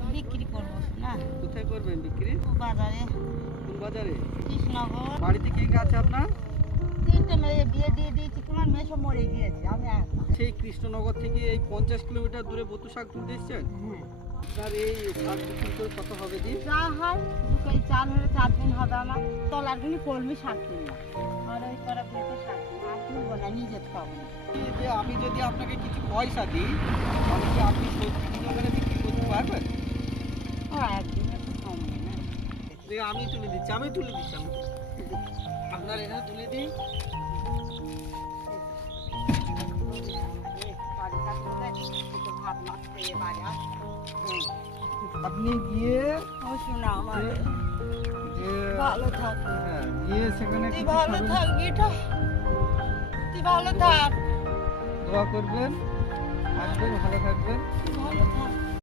করবেন? বিক্রি করবো না। কোথায় করবেন বিক্রি? বাজারে। কোন বাজারে? কৃষ্ণনগর। বাড়িতে কে কে আছে আপনার? 3টে মেয়ে বিয়ে দিয়ে দিয়েছি, তোমার মেয়ে সব মরে গিয়েছে, আমি একা। সেই কৃষ্ণনগর থেকে এই 50 কিলোমিটার দূরে বতু শাক তুলতে এসেছেন? হ্যাঁ। আপনার এই শাক বিক্রি করে কত হবে দিন? যা হয় 2 কেজি চাল হলে 4 দিন হবে আমার। তলারগুলি কলমি শাক তুললাম, আর ওই করা বেঁচে শাক আর তুলবো না, নিজে খাবো না। এই যে আমি যদি আপনাকে কিছু পয়সা দিই তাহলে কি আপনি 70 কিলো করে বিক্রি করতে পারবেন? একদিনে তো কমবে না। আমি তুলে দিচ্ছি আমি আপনার এখানে তুলে দিই। আপনি গিয়ে শোনা আমার, যে ভালো থাক। হ্যাঁ গিয়ে সেখানে তুই কিছু ভালো খাবেন, থাক গিটা, তুই ভালো থাক, দোয়া করবেন, আসবেন, ভালো থাকবেন। ভালো থাক।